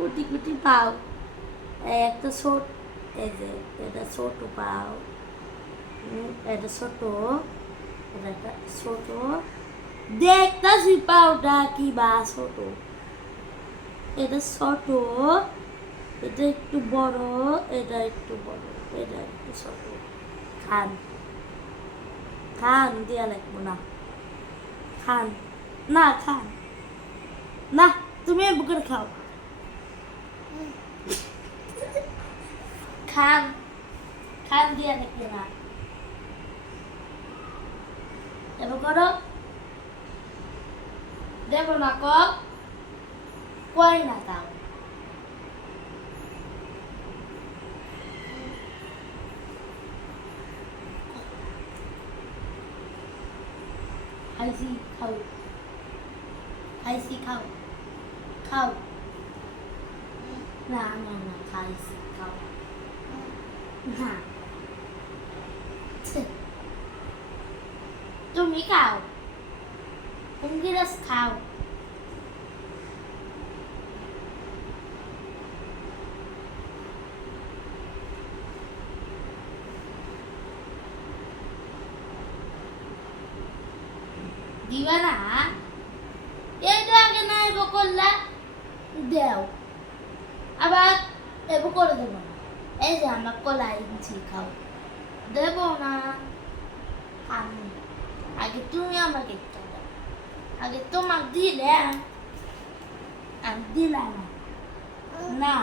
কুটি কুটি পাও, একটা ছোট, এই যে এটা ছোট পাও, এটা ছোট, এটা একটা ছোট, দেখতেছি পাওটা কি বা ছোট, এটা ছোট, এটা একটু বড়, এটা একটু বড়, এটা একটু ছোট। খান খান দিয়া লাগবো না, খান না, খান না, তুমি বুকের খাও, খান খান দিয়া লাগবে না, এবার করো, দেবো না কয় না তাও, খাইছি খাও, খাইছি খাও, খাও না না না, খাইছি খাও না, ছি, তুমি খাও, তুমি গিলাস খাও, দিবা না, এইটা আগে না এবার করলা, দেও আবার এবার করে দেবো না, এই যে আমার কলাই দিচ্ছি খাও, দেব না, আমি আগে তুমি আমাকে একটা দাও, আগে তোমার দিলে আমি দিলাম না,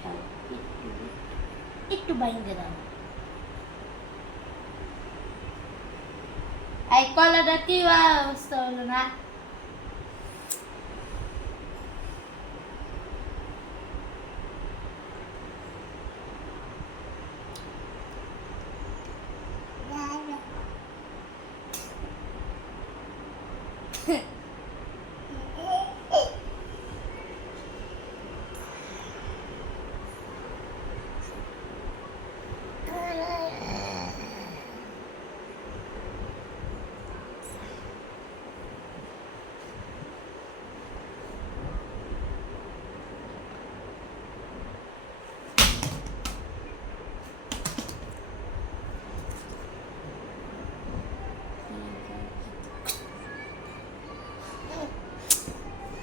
খাও, একটু একটু বাইন্দে দাও, এই কলাটা কি অবস্থা হলো না,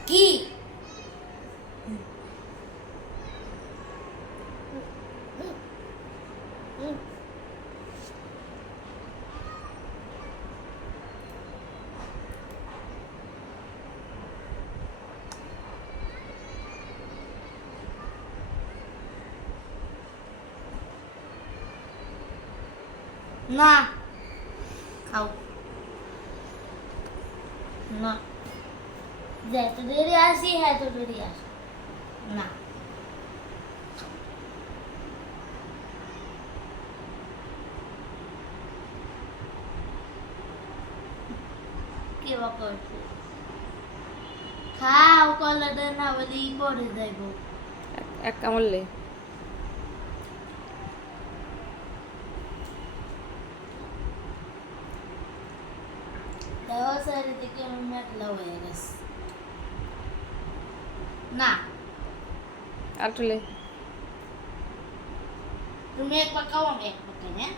কি না, খাও না, যত দেরি আসি হ্যাঁ তো দেরি আসি না, কি বা করছি, খাও কলাটা না বলি পরে যাইব, এক কামড়লে দেওয়া চারিদিকে মেঘলা হয়ে গেছে, না আটলে তুমি একবার খাও, আমি একবার খাই, হ্যাঁ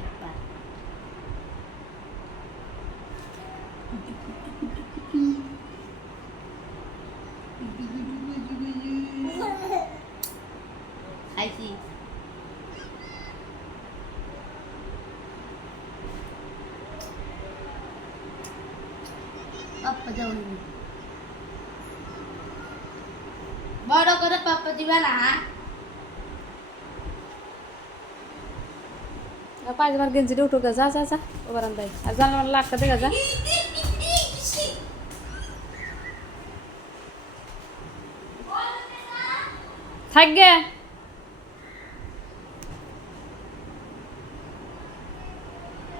একবার, খাইছি, পাপ্পা যাও, বড় করে পাপ্পা দিবা না, পাঁচবার গেঞ্জিটা উঠো গা, যা যা যা ও বারান্দায়, আর জানলা লাটকা দেখা যা থাক গে।